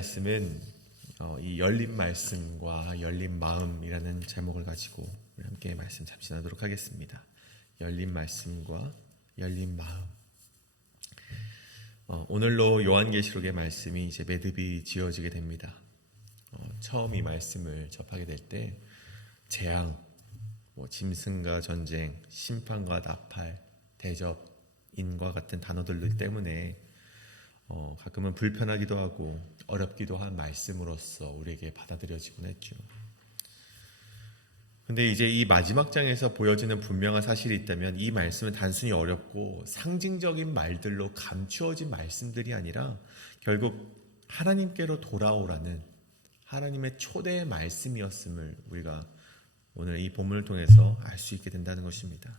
말씀은 이 열린 말씀과 열린 마음이라는 제목을 가지고 우리 함께 말씀 잠시 나누도록 하겠습니다. 열린 말씀과 열린 마음. 오늘로 요한계시록의 말씀이 이제 매듭이 지어지게 됩니다. 처음 이 말씀을 접하게 될 때 재앙, 짐승과 전쟁, 심판과 나팔, 대접, 인과 같은 단어들 때문에 가끔은 불편하기도 하고 어렵기도 한 말씀으로서 우리에게 받아들여지곤 했죠. 근데 이제 이 마지막 장에서 보여지는 분명한 사실이 있다면 이 말씀은 단순히 어렵고 상징적인 말들로 감추어진 말씀들이 아니라 결국 하나님께로 돌아오라는 하나님의 초대의 말씀이었음을 우리가 오늘 이 본문을 통해서 알 수 있게 된다는 것입니다.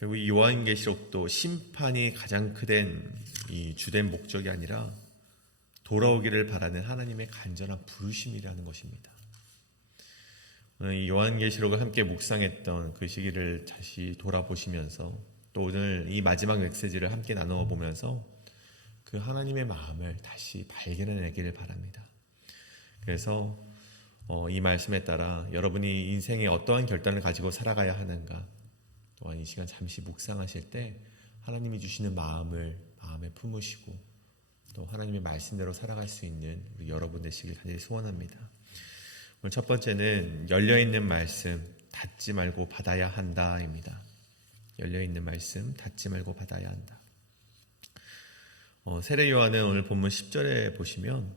결국 이 요한계시록도 심판이 가장 크된 이 주된 목적이 아니라 돌아오기를 바라는 하나님의 간절한 부르심이라는 것입니다. 오늘 이 요한계시록을 함께 묵상했던 그 시기를 다시 돌아보시면서 또 오늘 이 마지막 메시지를 함께 나누어 보면서 그 하나님의 마음을 다시 발견해내기를 바랍니다. 그래서 이 말씀에 따라 여러분이 인생에 어떠한 결단을 가지고 살아가야 하는가, 또한 이 시간 잠시 묵상하실 때 하나님이 주시는 마음을 마음에 품으시고 또 하나님의 말씀대로 살아갈 수 있는 우리 여러분 되시길 간절히 소원합니다. 오늘 첫 번째는 열려있는 말씀 닫지 말고 받아야 한다입니다. 열려있는 말씀 닫지 말고 받아야 한다. 세례 요한은 오늘 본문 10절에 보시면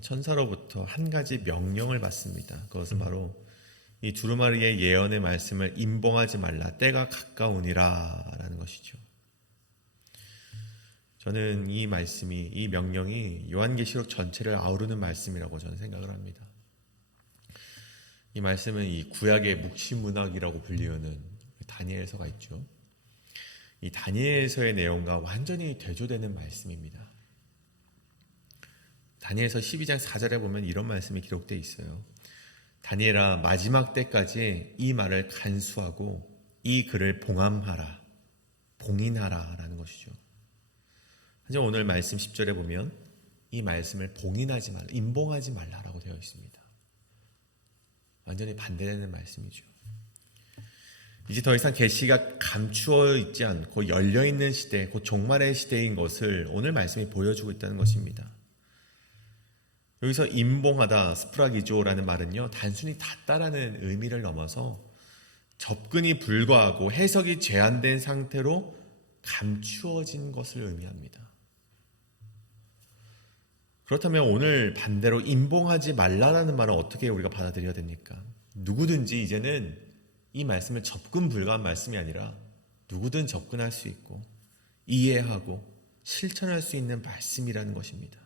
천사로부터 한 가지 명령을 받습니다. 그것은 바로 이 두루마리의 예언의 말씀을 임봉하지 말라, 때가 가까우니라 라는 것이죠. 저는 이 말씀이, 이 명령이 요한계시록 전체를 아우르는 말씀이라고 저는 생각을 합니다. 이 말씀은 이 구약의 묵시문학이라고 불리우는 다니엘서가 있죠. 이 다니엘서의 내용과 완전히 대조되는 말씀입니다. 다니엘서 12장 4절에 보면 이런 말씀이 기록되어 있어요. 다니엘아, 마지막 때까지 이 말을 간수하고 이 글을 봉함하라, 봉인하라 라는 것이죠. 하지만 오늘 말씀 10절에 보면 이 말씀을 봉인하지 말라, 임봉하지 말라라고 되어 있습니다. 완전히 반대되는 말씀이죠. 이제 더 이상 계시가 감추어 있지 않고 열려있는 시대, 곧 종말의 시대인 것을 오늘 말씀이 보여주고 있다는 것입니다. 여기서 임봉하다, 스프라기조라는 말은요, 단순히 닫다라는 의미를 넘어서 접근이 불가하고 해석이 제한된 상태로 감추어진 것을 의미합니다. 그렇다면 오늘 반대로 임봉하지 말라라는 말은 어떻게 우리가 받아들여야 됩니까? 누구든지 이제는 이 말씀을 접근 불가한 말씀이 아니라 누구든 접근할 수 있고 이해하고 실천할 수 있는 말씀이라는 것입니다.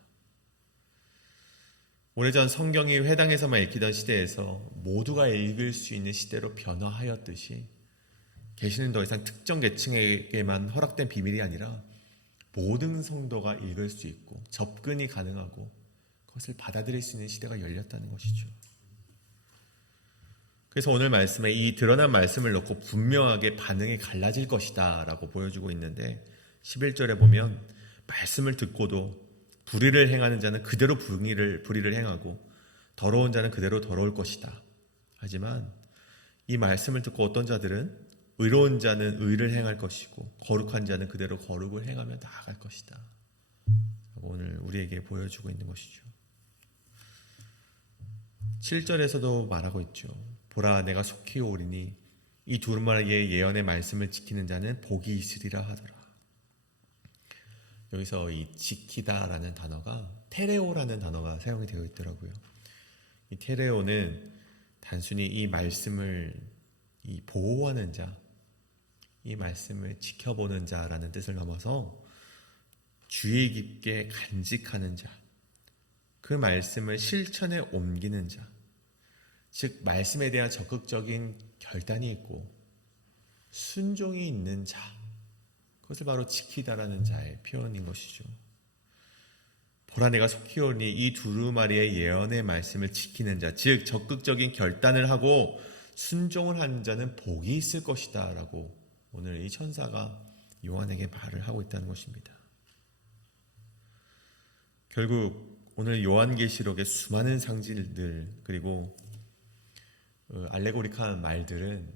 오래전 성경이 회당에서만 읽히던 시대에서 모두가 읽을 수 있는 시대로 변화하였듯이 계시는 더 이상 특정 계층에게만 허락된 비밀이 아니라 모든 성도가 읽을 수 있고 접근이 가능하고 그것을 받아들일 수 있는 시대가 열렸다는 것이죠. 그래서 오늘 말씀에 이 드러난 말씀을 놓고 분명하게 반응이 갈라질 것이다 라고 보여주고 있는데 11절에 보면 말씀을 듣고도 불의를 행하는 자는 그대로 불의를 행하고 더러운 자는 그대로 더러울 것이다. 하지만 이 말씀을 듣고 어떤 자들은 의로운 자는 의를 행할 것이고 거룩한 자는 그대로 거룩을 행하며 나아갈 것이다. 오늘 우리에게 보여주고 있는 것이죠. 7절에서도 말하고 있죠. 보라, 내가 속히 오리니 이 두루마리의 예언의 말씀을 지키는 자는 복이 있으리라 하더라. 여기서 이 지키다라는 단어가 테레오라는 단어가 사용이 되어 있더라고요. 이 테레오는 단순히 이 말씀을 보호하는 자, 이 말씀을 지켜보는 자라는 뜻을 넘어서 주의 깊게 간직하는 자, 그 말씀을 실천에 옮기는 자, 즉 말씀에 대한 적극적인 결단이 있고 순종이 있는 자, 그것을 바로 지키다라는 자의 표현인 것이죠. 보라, 내가 속히 오니 이 두루마리의 예언의 말씀을 지키는 자, 즉 적극적인 결단을 하고 순종을 하는 자는 복이 있을 것이다 라고 오늘 이 천사가 요한에게 말을 하고 있다는 것입니다. 결국 오늘 요한계시록의 수많은 상징들 그리고 알레고리컬한 말들은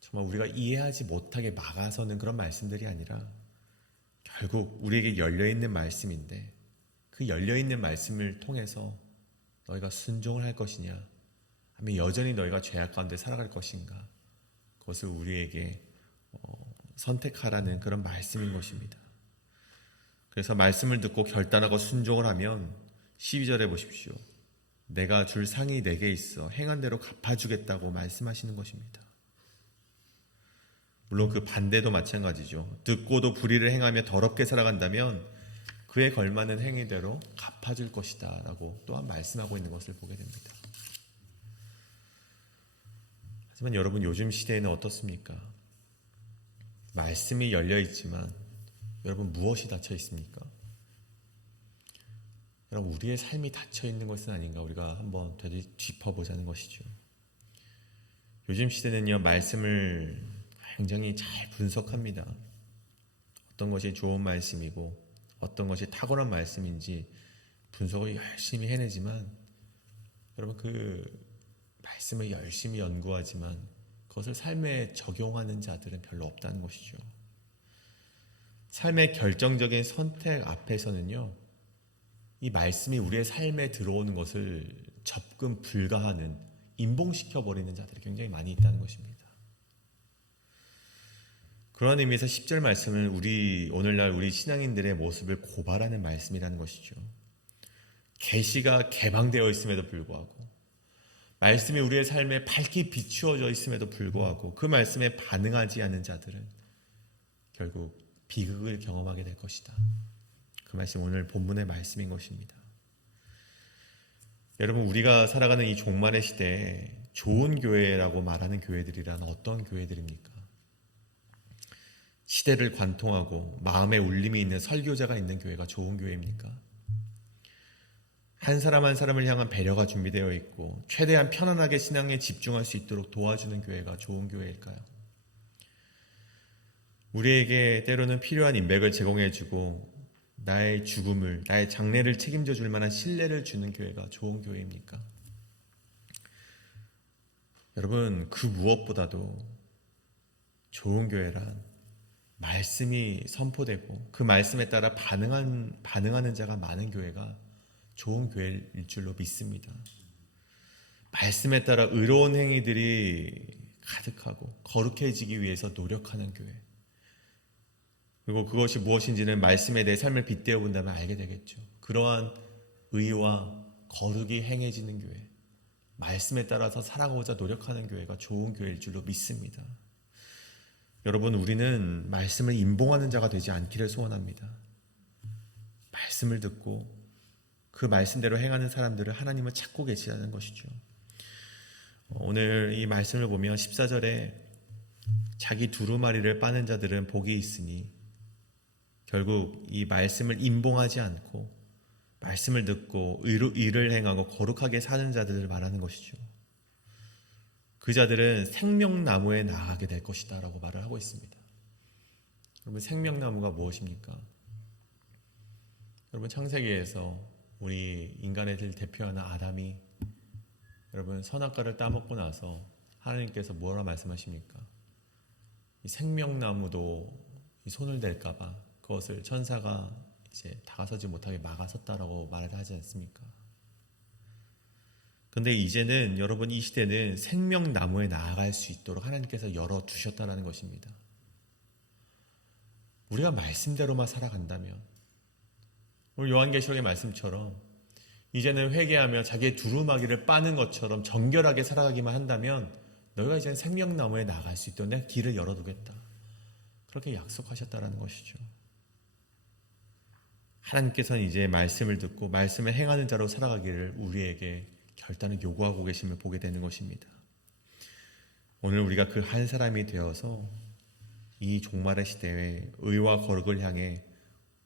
정말 우리가 이해하지 못하게 막아서는 그런 말씀들이 아니라 결국 우리에게 열려있는 말씀인데 그 열려있는 말씀을 통해서 너희가 순종을 할 것이냐 아니면 여전히 너희가 죄악 가운데 살아갈 것인가 그것을 우리에게 선택하라는 그런 말씀인 것입니다. 그래서 말씀을 듣고 결단하고 순종을 하면 12절에 보십시오. 내가 줄 상이 내게 있어 행한 대로 갚아주겠다고 말씀하시는 것입니다. 물론 그 반대도 마찬가지죠. 듣고도 불의를 행하며 더럽게 살아간다면 그에 걸맞는 행위대로 갚아줄 것이다 라고 또한 말씀하고 있는 것을 보게 됩니다. 하지만 여러분 요즘 시대에는 어떻습니까? 말씀이 열려있지만 여러분 무엇이 닫혀 있습니까? 여러분 우리의 삶이 닫혀 있는 것은 아닌가 우리가 한번 되짚어보자는 것이죠. 요즘 시대는요 말씀을 굉장히 잘 분석합니다. 어떤 것이 좋은 말씀이고 어떤 것이 탁월한 말씀인지 분석을 열심히 해내지만 여러분 그 말씀을 열심히 연구하지만 그것을 삶에 적용하는 자들은 별로 없다는 것이죠. 삶의 결정적인 선택 앞에서는요 이 말씀이 우리의 삶에 들어오는 것을 접근 불가하는 임봉시켜버리는 자들이 굉장히 많이 있다는 것입니다. 그런 의미에서 10절 말씀은 오늘날 우리 신앙인들의 모습을 고발하는 말씀이라는 것이죠. 계시가 개방되어 있음에도 불구하고 말씀이 우리의 삶에 밝게 비추어져 있음에도 불구하고 그 말씀에 반응하지 않는 자들은 결국 비극을 경험하게 될 것이다. 그 말씀 오늘 본문의 말씀인 것입니다. 여러분 우리가 살아가는 이 종말의 시대에 좋은 교회라고 말하는 교회들이란 어떤 교회들입니까? 시대를 관통하고 마음에 울림이 있는 설교자가 있는 교회가 좋은 교회입니까? 한 사람 한 사람을 향한 배려가 준비되어 있고 최대한 편안하게 신앙에 집중할 수 있도록 도와주는 교회가 좋은 교회일까요? 우리에게 때로는 필요한 인맥을 제공해주고 나의 죽음을, 나의 장례를 책임져 줄 만한 신뢰를 주는 교회가 좋은 교회입니까? 여러분 그 무엇보다도 좋은 교회란 말씀이 선포되고 그 말씀에 따라 반응하는 자가 많은 교회가 좋은 교회일 줄로 믿습니다. 말씀에 따라 의로운 행위들이 가득하고 거룩해지기 위해서 노력하는 교회. 그리고 그것이 무엇인지는 말씀에 내 삶을 빗대어 본다면 알게 되겠죠. 그러한 의와 거룩이 행해지는 교회, 말씀에 따라서 살아가고자 노력하는 교회가 좋은 교회일 줄로 믿습니다. 여러분 우리는 말씀을 임봉하는 자가 되지 않기를 소원합니다. 말씀을 듣고 그 말씀대로 행하는 사람들을 하나님은 찾고 계시다는 것이죠. 오늘 이 말씀을 보면 14절에 자기 두루마리를 빠는 자들은 복이 있으니 결국 이 말씀을 임봉하지 않고 말씀을 듣고 의를 행하고 거룩하게 사는 자들을 말하는 것이죠. 그 자들은 생명나무에 나아가게 될 것이다 라고 말을 하고 있습니다. 여러분 생명나무가 무엇입니까? 여러분 창세기에서 우리 인간을 대표하는 아담이 여러분 선악과를 따먹고 나서 하나님께서 뭐라 말씀하십니까? 이 생명나무도 이 손을 댈까봐 그것을 천사가 이제 다가서지 못하게 막아섰다라고 말을 하지 않습니까? 근데 이제는 여러분 이 시대는 생명나무에 나아갈 수 있도록 하나님께서 열어두셨다는 것입니다. 우리가 말씀대로만 살아간다면 오늘 요한계시록의 말씀처럼 이제는 회개하며 자기의 두루마기를 빠는 것처럼 정결하게 살아가기만 한다면 너희가 이제는 생명나무에 나아갈 수 있도록 내가 길을 열어두겠다. 그렇게 약속하셨다는 것이죠. 하나님께서는 이제 말씀을 듣고 말씀을 행하는 자로 살아가기를 우리에게 결단을 요구하고 계심을 보게 되는 것입니다. 오늘 우리가 그 한 사람이 되어서 이 종말의 시대에 의와 거룩을 향해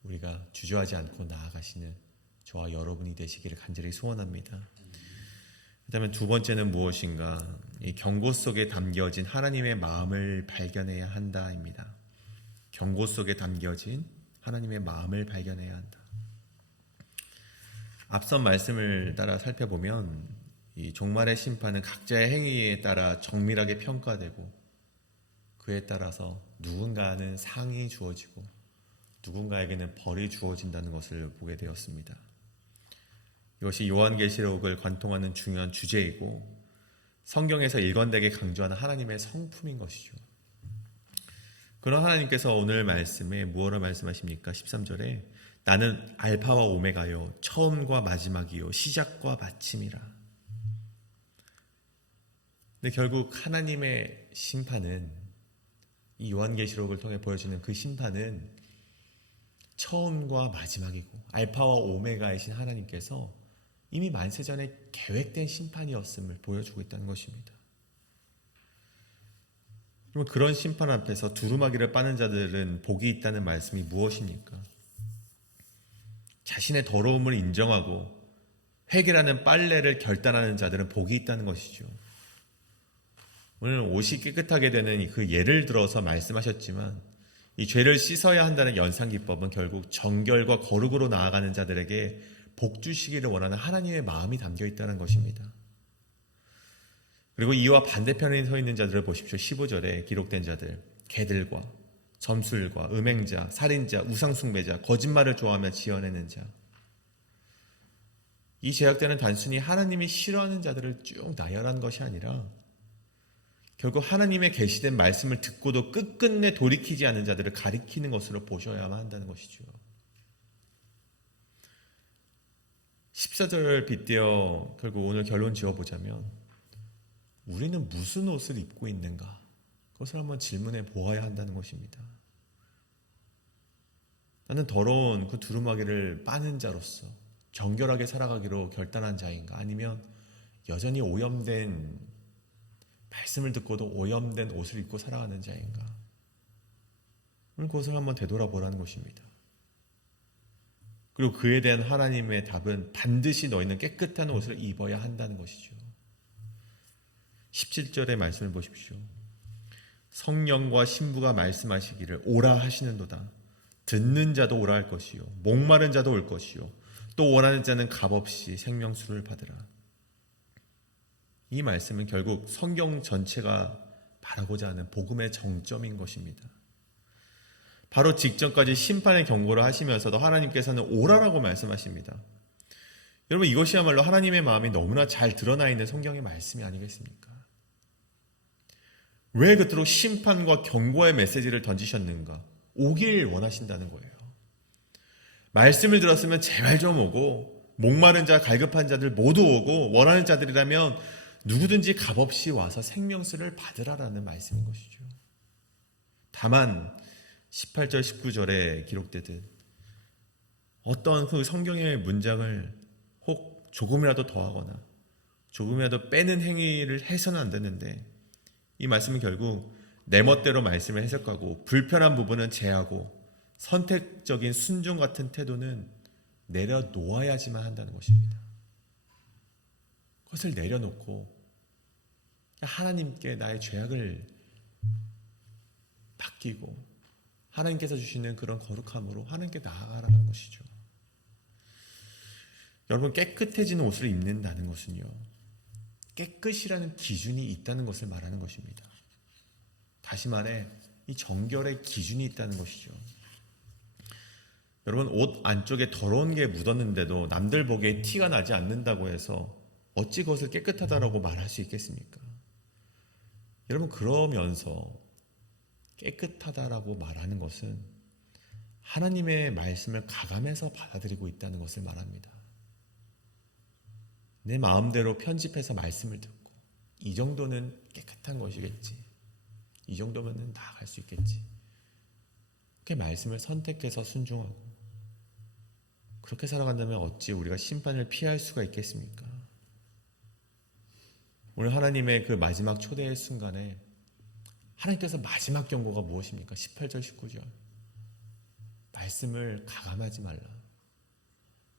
우리가 주저하지 않고 나아가시는 저와 여러분이 되시기를 간절히 소원합니다. 그다음에 두 번째는 무엇인가? 이 경고 속에 담겨진 하나님의 마음을 발견해야 한다입니다. 경고 속에 담겨진 하나님의 마음을 발견해야 한다. 앞선 말씀을 따라 살펴보면 이 종말의 심판은 각자의 행위에 따라 정밀하게 평가되고 그에 따라서 누군가는 상이 주어지고 누군가에게는 벌이 주어진다는 것을 보게 되었습니다. 이것이 요한계시록을 관통하는 중요한 주제이고 성경에서 일관되게 강조하는 하나님의 성품인 것이죠. 그런 하나님께서 오늘 말씀에 무엇을 말씀하십니까? 13절에 나는 알파와 오메가요 처음과 마지막이요 시작과 마침이라. 근데 결국 하나님의 심판은 이 요한계시록을 통해 보여주는 그 심판은 처음과 마지막이고 알파와 오메가이신 하나님께서 이미 만세전에 계획된 심판이었음을 보여주고 있다는 것입니다. 그러면 그런 심판 앞에서 두루마기를 빠는 자들은 복이 있다는 말씀이 무엇입니까? 자신의 더러움을 인정하고 회개라는 빨래를 결단하는 자들은 복이 있다는 것이죠. 오늘 옷이 깨끗하게 되는 그 예를 들어서 말씀하셨지만 이 죄를 씻어야 한다는 연상기법은 결국 정결과 거룩으로 나아가는 자들에게 복 주시기를 원하는 하나님의 마음이 담겨 있다는 것입니다. 그리고 이와 반대편에 서 있는 자들을 보십시오. 15절에 기록된 자들, 개들과 점술과 음행자, 살인자, 우상숭배자, 거짓말을 좋아하며 지어내는 자. 이 죄악들은 단순히 하나님이 싫어하는 자들을 쭉 나열한 것이 아니라 결국 하나님의 계시된 말씀을 듣고도 끝끝내 돌이키지 않는 자들을 가리키는 것으로 보셔야만 한다는 것이죠. 14절 빗대어 결국 오늘 결론 지어보자면 우리는 무슨 옷을 입고 있는가? 그것을 한번 질문해 보아야 한다는 것입니다. 나는 더러운 그 두루마기를 빠는 자로서 정결하게 살아가기로 결단한 자인가? 아니면 여전히 오염된 말씀을 듣고도 오염된 옷을 입고 살아가는 자인가? 오늘 그것을 한번 되돌아보라는 것입니다. 그리고 그에 대한 하나님의 답은 반드시 너희는 깨끗한 옷을 입어야 한다는 것이죠. 17절의 말씀을 보십시오. 성령과 신부가 말씀하시기를 오라 하시는도다. 듣는 자도 오라 할 것이요 목마른 자도 올 것이요 또 원하는 자는 값없이 생명수를 받으라. 이 말씀은 결국 성경 전체가 바라고자 하는 복음의 정점인 것입니다. 바로 직전까지 심판의 경고를 하시면서도 하나님께서는 오라라고 말씀하십니다. 여러분, 이것이야말로 하나님의 마음이 너무나 잘 드러나 있는 성경의 말씀이 아니겠습니까? 왜 그토록 심판과 경고의 메시지를 던지셨는가? 오길 원하신다는 거예요. 말씀을 들었으면 제발 좀 오고, 목마른 자, 갈급한 자들 모두 오고, 원하는 자들이라면 누구든지 값없이 와서 생명수를 받으라라는 말씀인 것이죠. 다만 18절 19절에 기록되듯 어떤 그 성경의 문장을 혹 조금이라도 더하거나 조금이라도 빼는 행위를 해서는 안 되는데, 이 말씀은 결국 내 멋대로 말씀을 해석하고 불편한 부분은 제하고 선택적인 순종 같은 태도는 내려놓아야지만 한다는 것입니다. 그것을 내려놓고 하나님께 나의 죄악을 맡기고 하나님께서 주시는 그런 거룩함으로 하나님께 나아가라는 것이죠. 여러분, 깨끗해지는 옷을 입는다는 것은요, 깨끗이라는 기준이 있다는 것을 말하는 것입니다. 다시 말해 이 정결의 기준이 있다는 것이죠. 여러분, 옷 안쪽에 더러운 게 묻었는데도 남들 보기에 티가 나지 않는다고 해서 어찌 그것을 깨끗하다라고 말할 수 있겠습니까? 여러분, 그러면서 깨끗하다라고 말하는 것은 하나님의 말씀을 가감해서 받아들이고 있다는 것을 말합니다. 내 마음대로 편집해서 말씀을 듣고 이 정도는 깨끗한 것이겠지, 이 정도면 나아갈 수 있겠지, 그렇게 말씀을 선택해서 순종하고 그렇게 살아간다면 어찌 우리가 심판을 피할 수가 있겠습니까? 오늘 하나님의 그 마지막 초대의 순간에 하나님께서 마지막 경고가 무엇입니까? 18절 19절 말씀을 가감하지 말라.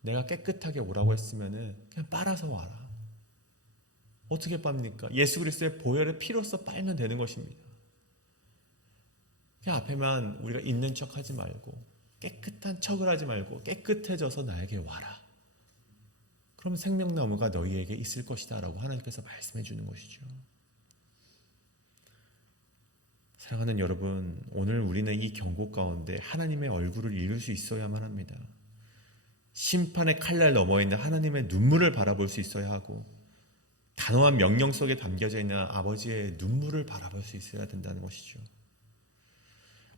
내가 깨끗하게 오라고 했으면 그냥 빨아서 와라. 어떻게 빱니까? 예수 그리스도의 보혈의 피로써 빨면 되는 것입니다. 그냥 앞에만 우리가 있는 척하지 말고 깨끗한 척을 하지 말고 깨끗해져서 나에게 와라. 그럼 생명나무가 너희에게 있을 것이다 라고 하나님께서 말씀해 주는 것이죠. 사랑하는 여러분, 오늘 우리는 이 경고 가운데 하나님의 얼굴을 읽을 수 있어야만 합니다. 심판의 칼날 너머에 있는 하나님의 눈물을 바라볼 수 있어야 하고, 단호한 명령 속에 담겨져 있는 아버지의 눈물을 바라볼 수 있어야 된다는 것이죠.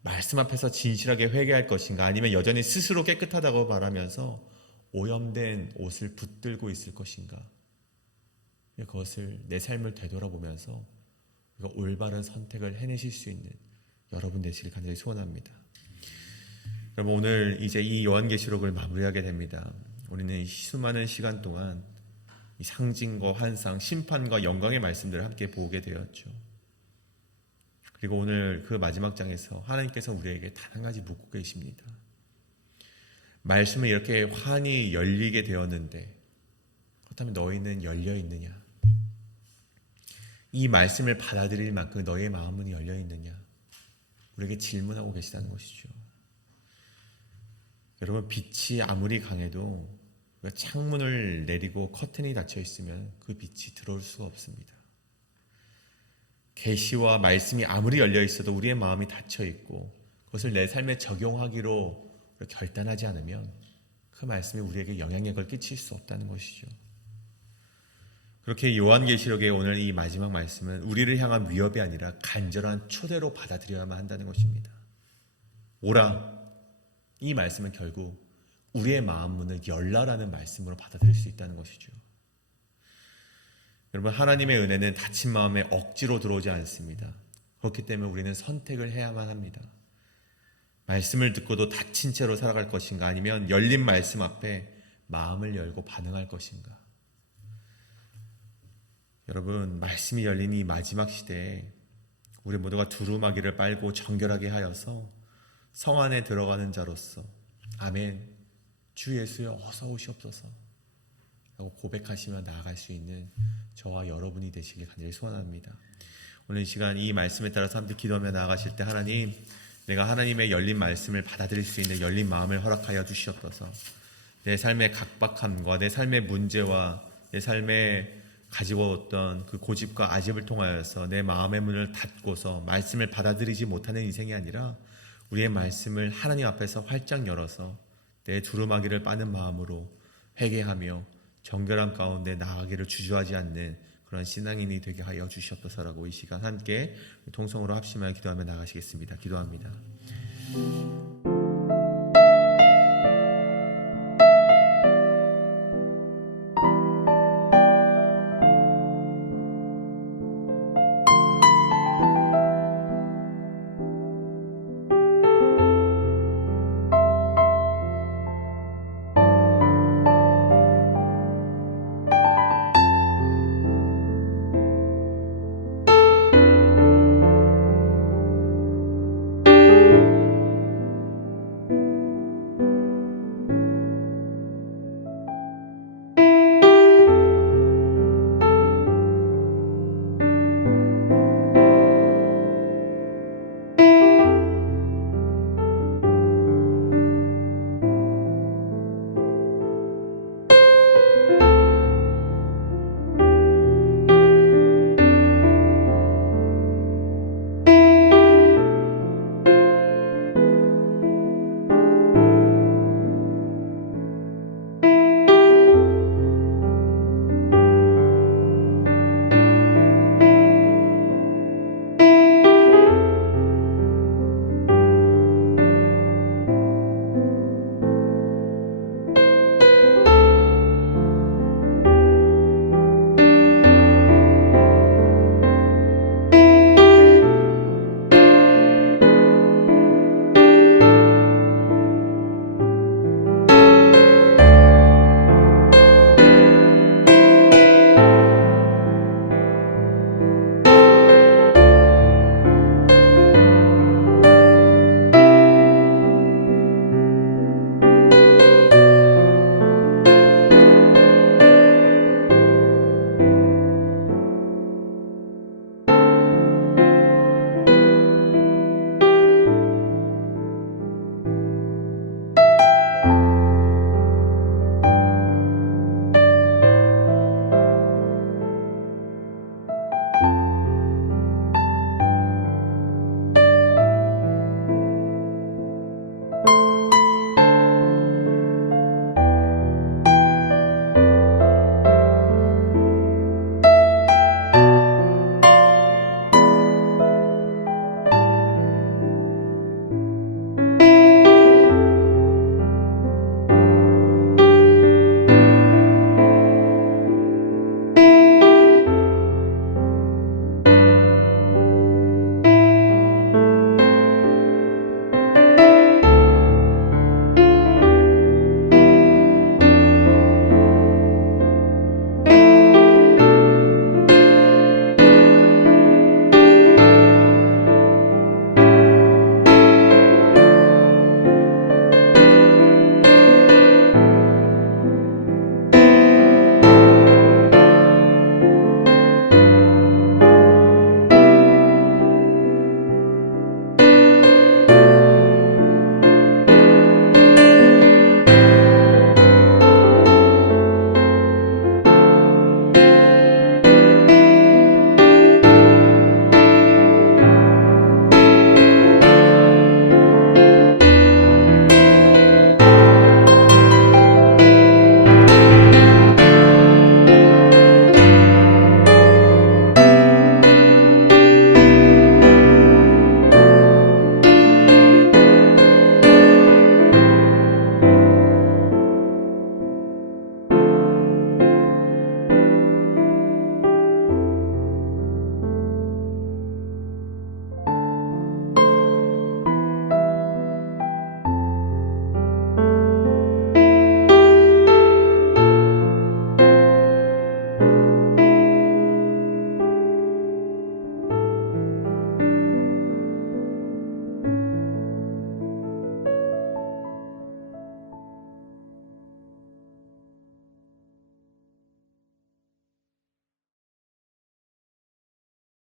말씀 앞에서 진실하게 회개할 것인가, 아니면 여전히 스스로 깨끗하다고 말하면서 오염된 옷을 붙들고 있을 것인가, 그것을 내 삶을 되돌아보면서 올바른 선택을 해내실 수 있는 여러분 되시길 간절히 소원합니다. 여러분, 오늘 이제 이 요한계시록을 마무리하게 됩니다. 우리는 수많은 시간 동안 이 상징과 환상, 심판과 영광의 말씀들을 함께 보게 되었죠. 그리고 오늘 그 마지막 장에서 하나님께서 우리에게 단 한 가지 묻고 계십니다. 말씀을 이렇게 환히 열리게 되었는데 그렇다면 너희는 열려 있느냐? 이 말씀을 받아들일 만큼 너희의 마음은 열려 있느냐? 우리에게 질문하고 계시다는 것이죠. 여러분, 빛이 아무리 강해도 창문을 내리고 커튼이 닫혀 있으면 그 빛이 들어올 수가 없습니다. 계시와 말씀이 아무리 열려 있어도 우리의 마음이 닫혀 있고 그것을 내 삶에 적용하기로 결단하지 않으면 그 말씀이 우리에게 영향력을 끼칠 수 없다는 것이죠. 그렇게 요한계시록의 오늘 이 마지막 말씀은 우리를 향한 위협이 아니라 간절한 초대로 받아들여야만 한다는 것입니다. 오라, 이 말씀은 결국 우리의 마음 문을 열라라는 말씀으로 받아들일 수 있다는 것이죠. 여러분, 하나님의 은혜는 닫힌 마음에 억지로 들어오지 않습니다. 그렇기 때문에 우리는 선택을 해야만 합니다. 말씀을 듣고도 닫힌 채로 살아갈 것인가, 아니면 열린 말씀 앞에 마음을 열고 반응할 것인가. 여러분, 말씀이 열린 이 마지막 시대에 우리 모두가 두루마기를 빨고 정결하게 하여서 성 안에 들어가는 자로서 아멘, 주 예수여 어서 오시옵소서 라고 고백하시며 나아갈 수 있는 저와 여러분이 되시길 간절히 소원합니다. 오늘 이 시간 이 말씀에 따라서 함께 기도하며 나아가실 때 하나님, 내가 하나님의 열린 말씀을 받아들일 수 있는 열린 마음을 허락하여 주시옵소서. 내 삶의 각박함과 내 삶의 문제와 내 삶에 가지고 어떤 그 고집과 아집을 통하여서 내 마음의 문을 닫고서 말씀을 받아들이지 못하는 인생이 아니라 우리의 말씀을 하나님 앞에서 활짝 열어서 내 두루마기를 빠는 마음으로 회개하며 정결함 가운데 나아가기를 주저하지 않는 그런 신앙인이 되게 하여 주시옵소서라고 이 시간 함께 통성으로 합심하여 기도하며 나가시겠습니다. 기도합니다.